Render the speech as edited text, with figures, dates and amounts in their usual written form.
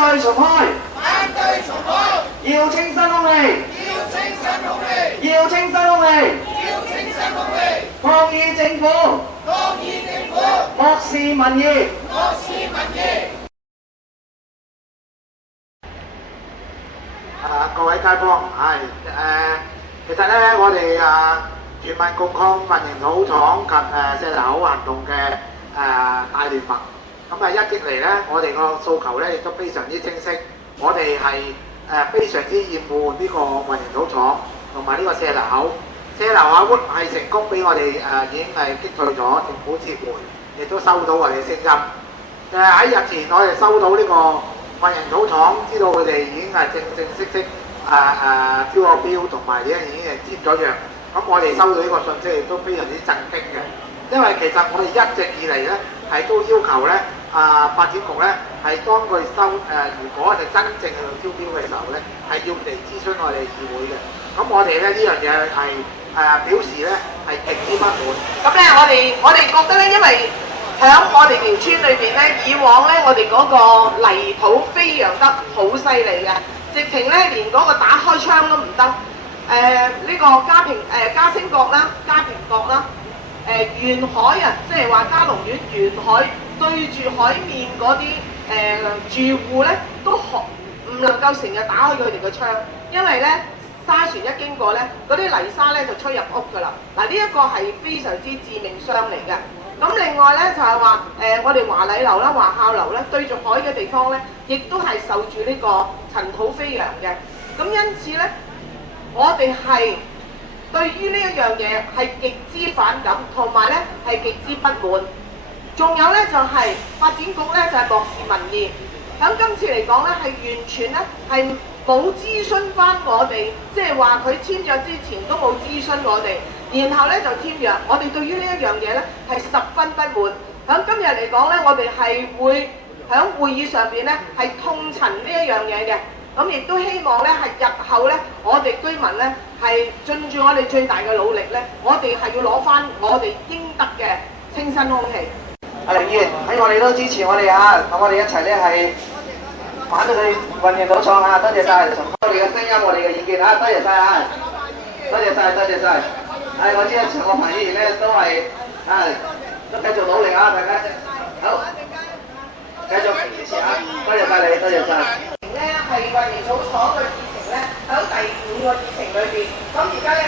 對重開，反對重開，要清新空氣，要清新空氣，要清新空氣，要清新空氣，抗議政府，抗議政府，漠視民意。漠視民意。各位街坊，其實咧，我哋全民共抗混凝土廠及石頭行動嘅大聯盟，咁一直嚟咧，我哋個訴求咧亦都非常之清晰，我哋係非常之厭惡呢個混凝土廠同埋呢個卸樓口。卸樓口係成功俾我哋已經係擊退咗，政府撤回，亦都收到我哋嘅聲音。喺日前我哋收到呢個混凝土廠，知道佢哋已經係正式標個標，同埋已經係簽咗約。咁我哋收到呢個信息亦都非常之震驚嘅，因為其實我哋一直以嚟咧係都要求咧發展局咧係當佢如果係真正去招標嘅時候咧，係要嚟諮詢我哋議會嘅。咁我哋咧呢樣嘢係表示咧係極之不滿。咁咧我哋覺得咧，因為喺我哋條村裏邊咧，以往咧我哋嗰個泥土飛揚得好犀利嘅，直情咧連嗰個打開窗都唔得。呢個嘉星角啦、嘉平角啦、沿海啊，即係話嘉龍苑沿海對住海面嗰啲住戶咧，都唔能夠成日打開佢哋嘅窗，因為咧沙船一經過咧，嗰啲泥沙咧就吹入屋㗎啦。嗱，呢一個係非常之致命傷嚟嘅。咁另外咧就係話我哋華禮樓啦、華孝樓咧對住海嘅地方咧，亦都係受住呢個塵土飛揚嘅。咁因此咧，我哋係對於呢一樣嘢係極之反感，同埋咧係極之不滿。仲有咧就係發展局咧就係漠視民意，喺今次嚟講咧係完全咧係冇諮詢翻我哋，即係話佢簽約之前都冇諮詢我哋，然後咧就簽約。我哋對於呢一樣嘢咧係十分不滿。喺今日嚟講咧，我哋係會喺會議上邊咧係痛陳呢一樣嘢嘅。咁亦都希望咧係日後咧，我哋居民咧係盡住我哋最大嘅努力咧，我哋係要攞翻我哋應得嘅清新空氣。阿凌議員，喺我哋都支持我哋同我哋一齊咧係反對佢混凝土廠多謝晒，我哋嘅聲音，我哋嘅意見多謝晒多謝晒，多謝晒。我知陳國鵬議員咧都係都繼續努力大家好，繼續支持多謝晒你，多謝晒。咧係混凝土廠嘅議程咧，喺第5個議程裏邊，咁而家咧